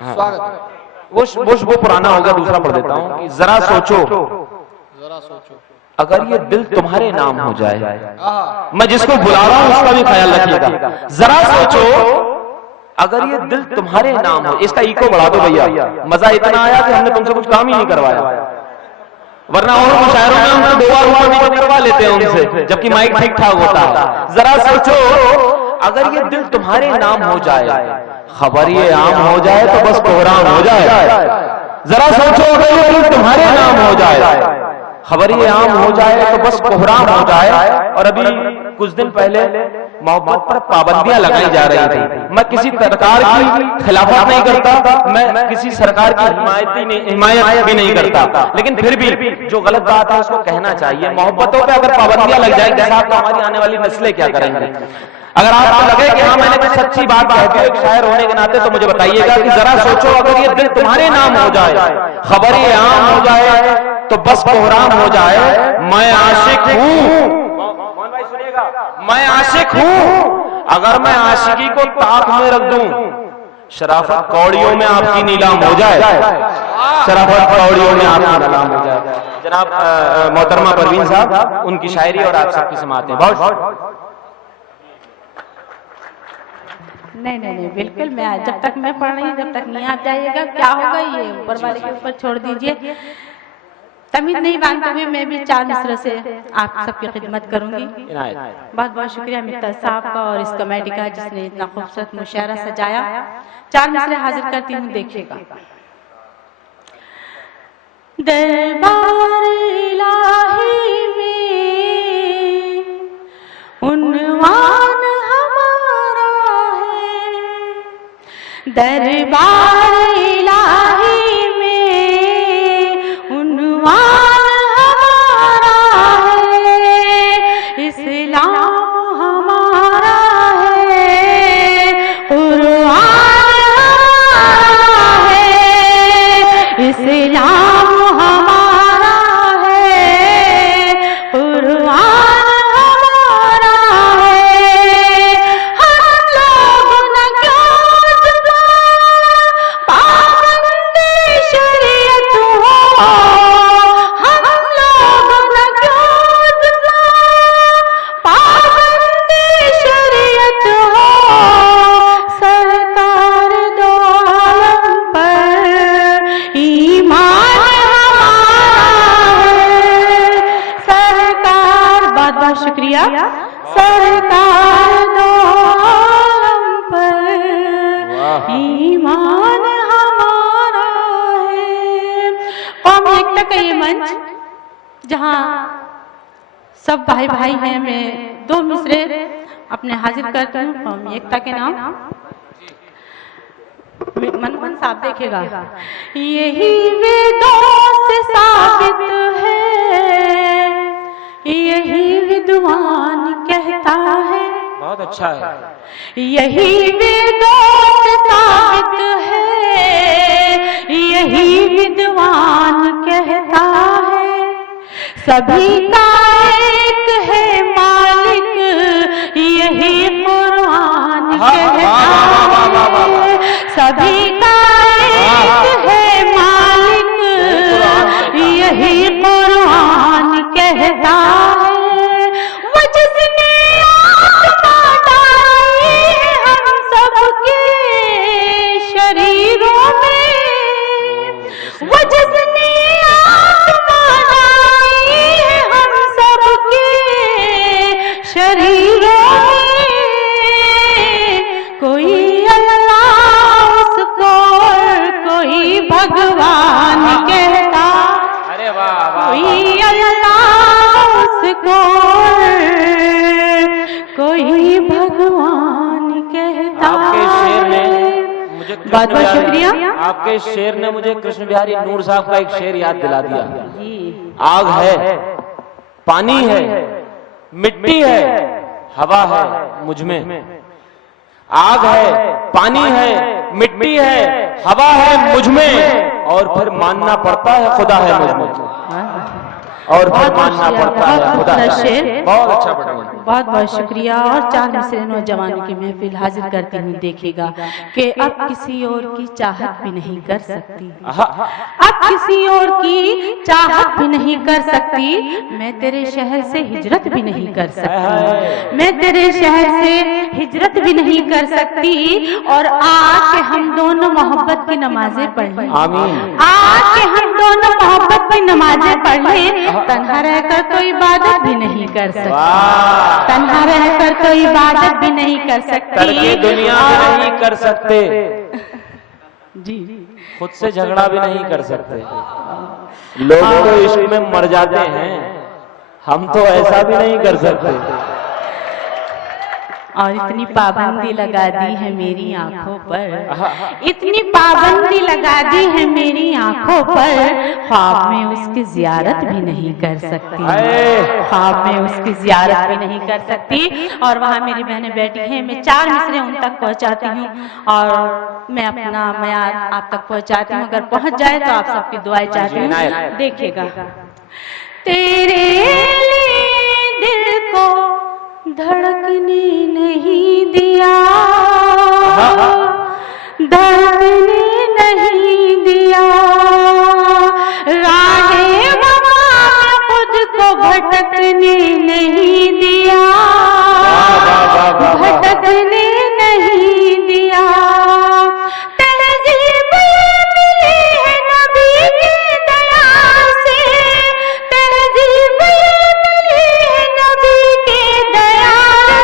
स्वागत। वो पुराना होगा, दूसरा पढ़ देता हूँ कि जरा सोचो अगर ये दिल तुम्हारे नाम हो जाए, मैं जिसको बुला रहा हूं उसका भी ख्याल रखिएगा। जरा सोचो अगर ये दिल तुम्हारे नाम हो। इसका इको बढ़ा दो भैया, मजा इतना आया कि हमने तुमसे कुछ काम ही नहीं करवाया, वरना और मुशायरों में हम 2 बार ऊपर करवा लेते हैं उनसे, जबकि माइक ठीक ठाक होता है। जरा सोचो अगर ये दिल तुम्हारे नाम हो जाए, खबर ये आम हो जाए तो बस कोहराम हो जाए। जरा सोचो अगर ये दिल तुम्हारे नाम हो जाए, खबर ये आम हो जाए तो बस कोहराम हो जाए। और अभी कुछ दिन पहले मोहब्बत पर पाबंदियां लगाई जा रही थी। मैं किसी सरकार की खिलाफत नहीं करता, मैं किसी सरकार की हिमायत भी नहीं करता, लेकिन फिर भी जो गलत बात है उसको कहना चाहिए। मोहब्बतों पे अगर पाबंदियां लग जाएगी साहब, तो हमारी आने वाली नस्लें क्या करेंगे? अगर आपको लगे कि हाँ मैंने कुछ सच्ची बात कहती हूँ एक शायर होने के नाते, तो मुझे बताइएगा कि जरा सोचो अगर ये दिल तुम्हारे नाम हो जाए, खबर ये आम हो जाए तो बस कोहराम हो जाए। मैं आशिक हूँ, मैं आशिक हूँ, अगर मैं आशिकी को ताक में रख दूं, शराफत कौड़ियों में आपकी नीलाम हो जाए, शराफत कौड़ियों में आपकी नीलाम हो जाए। जनाब मोहतरमा परवीन साहब, उनकी शायरी और आप सबकी समाते हैं। बहुत नहीं बिल्कुल, मैं जब तक मैं पढ़ रही हूँ जब तक नहीं आ जाइएगा, क्या होगा ये ऊपर वाले के ऊपर छोड़ दीजिए। तमीज नहीं बांधते हुए मैं भी 4 मिसरों से आप सबकी खिदमत करूंगी। बहुत बहुत शुक्रिया मित्ता साहब का और इस कमेटी का जिसने इतना खूबसूरत मुशायरा सजाया। 4 मिसरे हाजिर करती हूँ, देखिएगा। दरबार इलाही में उन्वान हमारा है, दरबार इलाही में उन्वान हमारा है, इस्लाम हमारा है, कुरान हमारा है, इस्लाम हमारा है, कुरान हमारा है। हम लोग न क्यों जुबा पाबंदी शरीयत हो, हम लोग न क्यों जुबा पाबंदी शरीयत हो, सरकार दो आलम पर ईमान हमारा है, सरकार। बहुत बहुत शुक्रिया। सरकार दो आलम पर ईमान हमारा है। कौमी एकता का ये मंच जहाँ सब भाई भाई हैं, मैं 2 मिसरे अपने हाजिर करती हूँ कौमी एकता के नाम। मनमोहन साहब देखिएगा। यही वेदों से साबित है, यही विद्वान कहता है। बहुत अच्छा है। यही वेदों से साबित है, यही विद्वान कहता है। सभी का एक है मालिक, यही कुरान कहता है। सभी का एक है मालिक, यही कुरान कहता है। वो जिसने आत्मा डाली है हम सबके शरीरों में, वो जिसने आत्मा डाली है हम सबके शरीरों में, कोई अल्लाह उसको और कोई भगवान कहता। अरे वाह वाह, कोई अल्लाह उसको और कोई भगवान कहता। आपके शेर ने मुझे बहुत बहुत शुक्रिया। आपके शेर ने मुझे कृष्ण बिहारी नूर साहब का एक शेर याद दिला दिया। आग है, पानी है, मिट्टी है, हवा है मुझ में। आग है, पानी है, मिट्टी है, हवा है मुझ में, और फिर मानना पड़ता है खुदा है मुझ में। और फिर मानना पड़ता है खुदा का शेर। बहुत अच्छा पढ़ा। बहुत बहुत शुक्रिया। और 4 मिसरे नौजवानों की महफिल हाजिर करती हूँ। देखिएगा कि अब किसी और की चाहत भी नहीं कर सकती, अब किसी और की चाहत भी नहीं कर सकती, मैं तेरे शहर से हिजरत भी नहीं कर सकती, मैं तेरे शहर से हिजरत भी नहीं कर सकती। और आके हम दोनों मोहब्बत की नमाजें पढ़ लें, आमीन। आके हम दोनों मोहब्बत की नमाजें पढ़ लें। तन्हा रहकर तो इबादत भी नहीं कर सकते, तन्हा रहकर तो इबादत भी नहीं कर सकती, दुनिया भी नहीं कर सकते जी, खुद से झगड़ा भी नहीं कर सकते। लोग तो इश्क में मर जाते हैं, हम तो ऐसा भी नहीं कर सकते। और इतनी पाबंदी लगा दी है मेरी आंखों पर, इतनी पाबंदी लगा दी है मेरी आंखों पर, ख्वाब में उसकी जियारत भी नहीं कर सकती, ख्वाब में उसकी जियारत भी नहीं कर सकती। और वहाँ मेरी बहनें बैठी हैं, मैं 4 मिसरे उन तक पहुँचाती हूँ और मैं अपना मयार आप तक पहुँचाती हूँ। अगर पहुँच जाए तो आप सबकी दुआएं चाहती हूँ। देखिएगा। तेरे लिए दिल को धड़कने नहीं दिया, धड़कने नहीं दिया, राहे वफा खुद को भटकने नहीं दिया, भटकने नहीं दिया। तहजीब मिली है नबी की दया से, तहजीब मिली है नबी की दया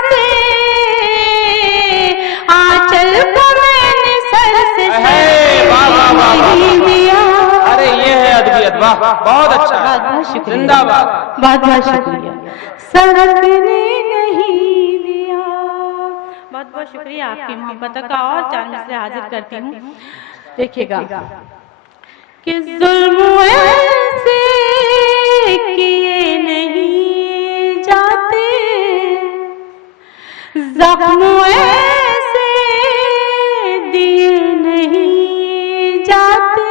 से, आंचल को मैंने सर से नहीं दिया। अरे ये है अद्भुत, वाह बहुत अच्छा, बहुत शुक्रिया, जिंदाबाद, बहुत बहुत शुक्रिया। सरकने नहीं दिया। बहुत बहुत शुक्रिया आपकी मोहब्बत का। और 4 मिसरे हाजिर करती हूँ। देखिएगा कि जुल्म ऐसे किए नहीं जाते, जख्म ऐसे दिए नहीं जाते,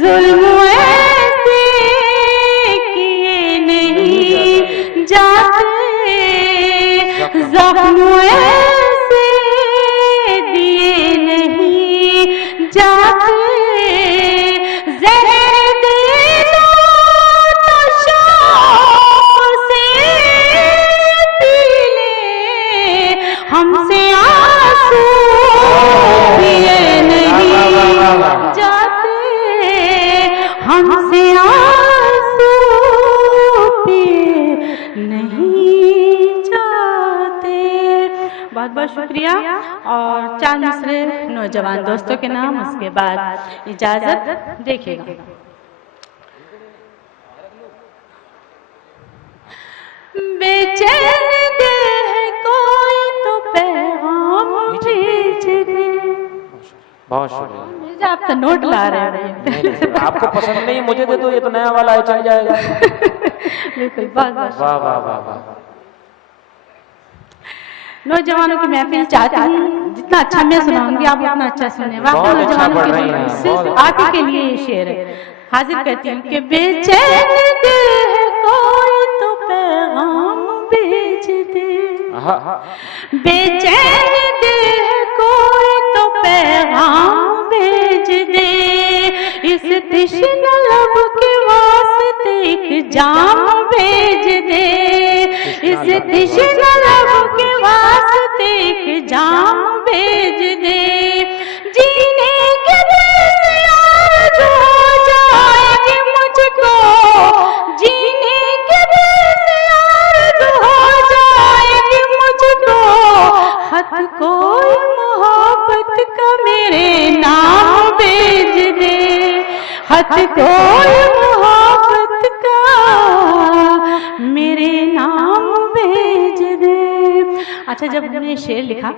जुल्म ऐसे किए नहीं जाते, जख्म ऐसे दिए नहीं जाते। जहर दे दो तो शौक से पी ले, हमसे आंसू पिए नहीं जाते, हमसे आंसू पिए नहीं जाते। बहुत बहुत शुक्रिया। और 4 मिसरे नौजवान दोस्तों के नाम, उसके बाद इजाजत। देखिएगा। बेचैन दिल है कोई तो पैगाम भेज दे। बहुत शुक्रिया। आप तो नोट ला रहे हैं। आपको पसंद नहीं, मुझे दे दो, ये तो नया वाला है, चल जाएगा। बिल्कुल। बहुत बहुत वाह वाह वाह वाह। नौजवानों की महफिल चाहती हूँ, जितना अच्छा मैं सुनाऊंगी आप उतना अच्छा सुने। वाकई नौजवानों की सिर्फ आप ही के लिए ये शेर है। हाजिर करती हूँ कि बेचैन दिल है कोई तो पैगाम भेज दे, बेचैन दिल है कोई तो पैगाम भेज दे, इस तृष्णा लब के वास्ते एक जाम भेज दे, इस तृष्णा लब के वास्ते एक जाम भेज दे। जीने के दिल से आरज़ू हो जाएगी मुझको, जीने के दिल से आरज़ू हो जाएगी मुझको, खत कोई मोहब्बत का मेरे नाम भेज दे, खत कोई मोहब्बत का मेरे नाम भेज दे। अच्छा, जब हमने शेर लिखा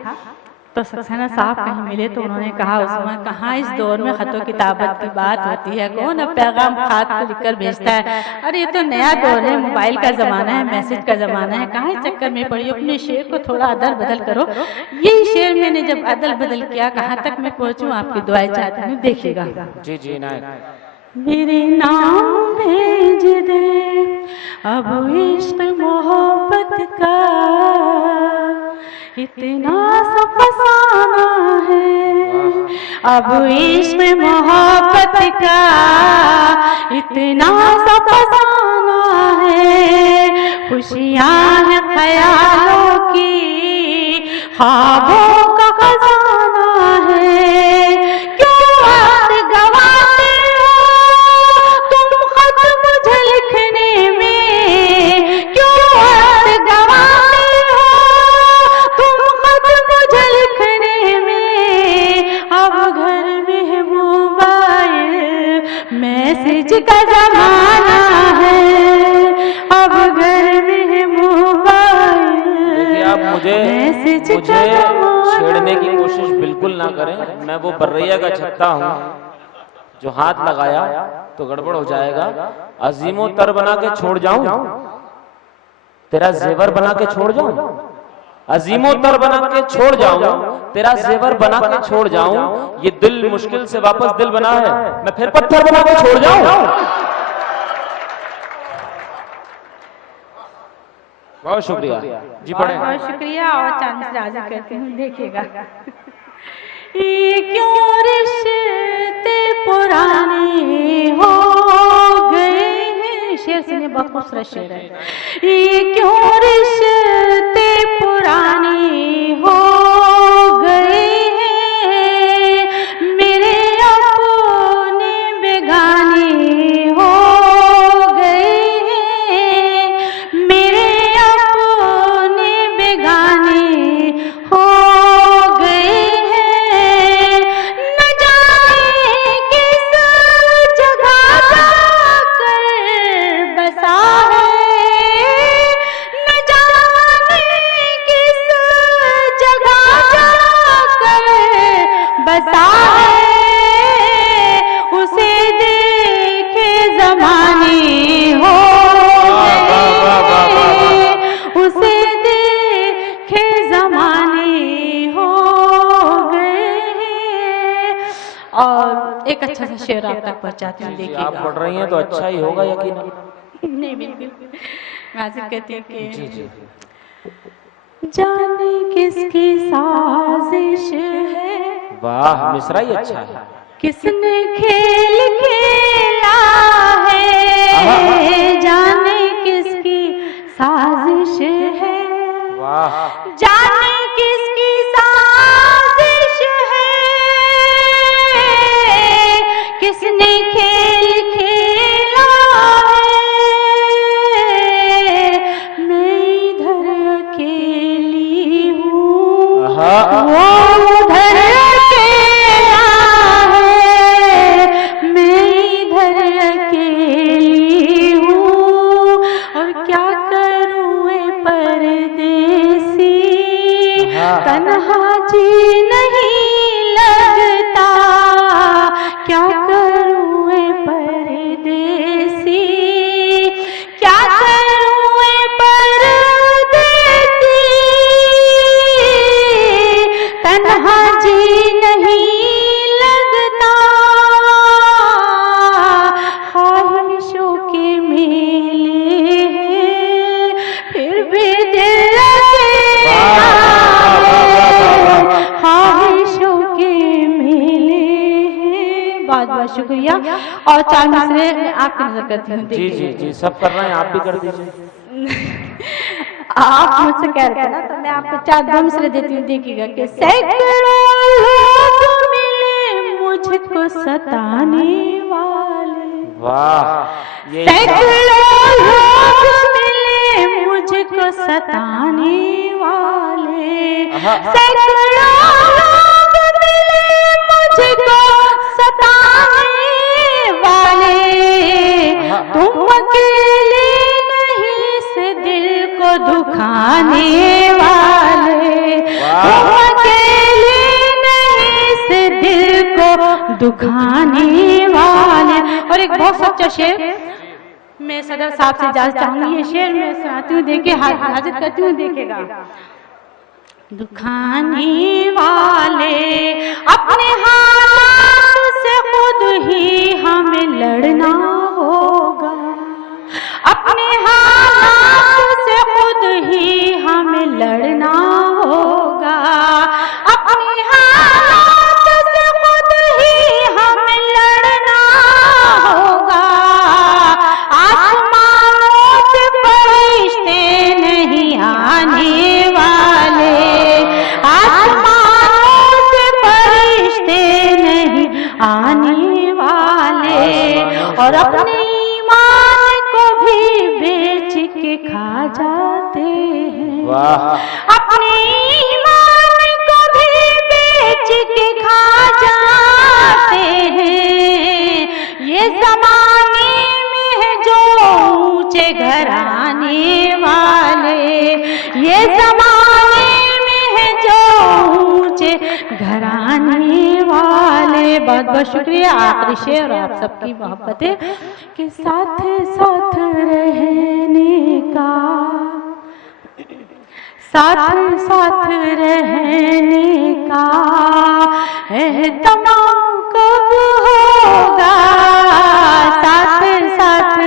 तो सक्सेना साहब कहीं मिले तो उन्होंने कहा, उसमें कहाँ इस दौर में खतों किताबत की बात होती है, कौन अब पैगाम खात को लिखकर भेजता है। अरे ये तो नया दौर है, मोबाइल का जमाना है, मैसेज का जमाना है, कहाँ इस चक्कर में पड़ी। अपने शेर को थोड़ा अदल बदल करो। यही शेर मैंने जब अदल बदल किया, कहाँ तक मैं पहुंचूं, आपकी दुआएं चाहती हूँ। देखिएगा। जी जी नायक। मेरे नाम भेज दे अब इश्क मोहब्बत का इतना सा फसाना है, अब इश्क मोहब्बत का इतना सा फसाना है। खुशियाँ हैं ख्यालों की, ख्वाबों का खजाना है। क्यों वक्त गवाते हो तुम खत मुझे लिखने में, क्यों वक्त गवाते हो तुम खत मुझे लिखने में। अब घर में मोबाइल मैसेज का जमाना है, अब घर में मोबाइल। देखिए आप मुझे छेड़ने की कोशिश बिल्कुल ना करें। मैं वो बर्रैया का छत्ता हूँ जो हाथ लगाया तो गड़बड़ हो जाएगा। अजीमो तर बना के छोड़ जाऊं, तेरा जेवर बना के छोड़ जाऊं, अजीमो तर बना के छोड़ जाऊं, तेरा जेवर बना के छोड़ जाऊं। ये दिल मुश्किल से वापस दिल बना है, मैं फिर पत्थर बना के छोड़ जाऊं। बहुत शुक्रिया जी, पढ़े। बहुत शुक्रिया और चांद से हाजिर करती हूँ, देखिएगा। ये क्यों रिश्ते पुराने हो गए हैं, शेर सुनिए, बहुत खूबसूरत शेर है। ये क्यों रिश्ते पुराने हो गए हैं, मेरे अपने बेगाने हो गए हैं, मेरे अपने बेगाने हो गए हैं। न जाने किस जगह जाकर बसा है, न जाने किस जगह जाकर बसा है। उसे देखे जमाने हो गए, उसे देखे जमाने हो गए। और एक अच्छा सा शेर आप तक पहुंचाती हूँ, देखिएगा। आप पढ़ रही हैं तो अच्छा ही होगा यकीनन। नहीं बिल्कुल, मैं आज कहती हूँ कि जी जी, जाने किसकी साजिश है, वाह मिसरा ही अच्छा है। किसने खेल खेला है, जाने किसकी साजिश है, वाह जाने किसकी साजिश है, किसने खेल खेला है। मैं इधर अकेली हूँ, वो उधर अकेला है, मैं इधर अकेली हूँ। और क्या करूँ ए परदेसी, तन्हा जी नहीं लगता। क्या करूँ ए परदेसी, क्या करूँ ए परदेसी, तन्हा जी नहीं लगता। ख्वाहिशों के मेले हैं, फिर भी दिल अकेला है। ख्वाहिशों के मेले हैं। बहुत बहुत शुक्रिया। और चार मिसरे आपकी नजर करती हूँ, जी जी जी, सब कर रहे हैं, आप भी कर दीजिए। आप मुझसे कह रहे थे ना, तो मैं आपको चार दो मिसरे देती हूँ, देखिएगा कि सैकड़ों लोग मिले मुझको सताने वाले, वाह ये सैकड़ों लोग मिले मुझको सताने वाले, सैकड़ों लोग मिले मुझको सताने वाले। तुम अकेले नहीं से दिल को दुखाने वाले, तुम अकेले नहीं से दिल को दुखाने वाले। और एक बहुत सच्चा शेर मैं सदर साहब से इजाजत चाहूंगी, ये शेर मैं सुनाती हूँ, देखिए हाजिर करती हूँ, देखिएगा। दुखाने वाले अपने हाथ से खुद ही हमें लड़ने आने वाले, और अपने ईमान को भी बेच के खा जाते हैं। अपने ईमान को भी बेच के खा जाते हैं। ये जमाने में है जो ऊंचे घर आने वाले, ये जमाने में है जो ऊंचे घर आने वाले। बहुत बहुत शुक्रिया। आखिरी शेर और आप सबकी मोहब्बत के साथ साथ रहने का, साथ साथ रहने का तमाम कब होगा, साथ साथ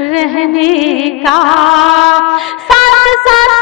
रहने का, साथ साथ